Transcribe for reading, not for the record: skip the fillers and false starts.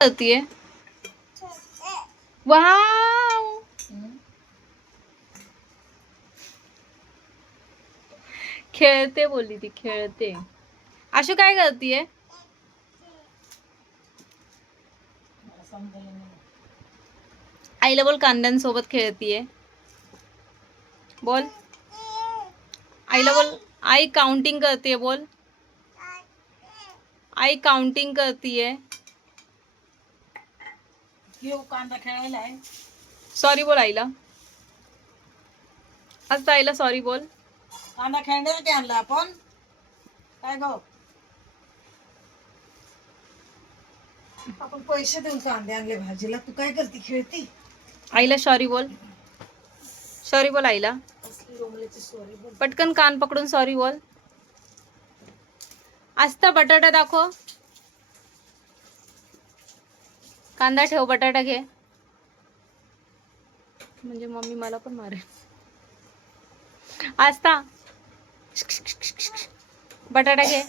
करतीये वाव, खेळते बोलली ती, खेळते. आशू काय करतीये? आईला बोल कांद्यांसोबत खेळतीये. बोल आईला बोल, आई काउंटिंग करतीये. बोल आई काउंटिंग करतीये. कांदा खेळायला आहे. सॉरी बोल आईला. आज आईला सॉरी बोल. कांदा खेळण्यासाठी आणला आपण काय गो? आपण पैसे देऊन कांदे आणले भाजीला, तू काय करते? खेळती. आईला सॉरी बोल. सॉरी बोल आईला. पटकन कान पकडून सॉरी बोल. आस्था बटाटा दाखव. कांदा ठेव, बटाटा घे. म्हणजे मम्मी मला पण मारेल. आस्था बटाटा घे.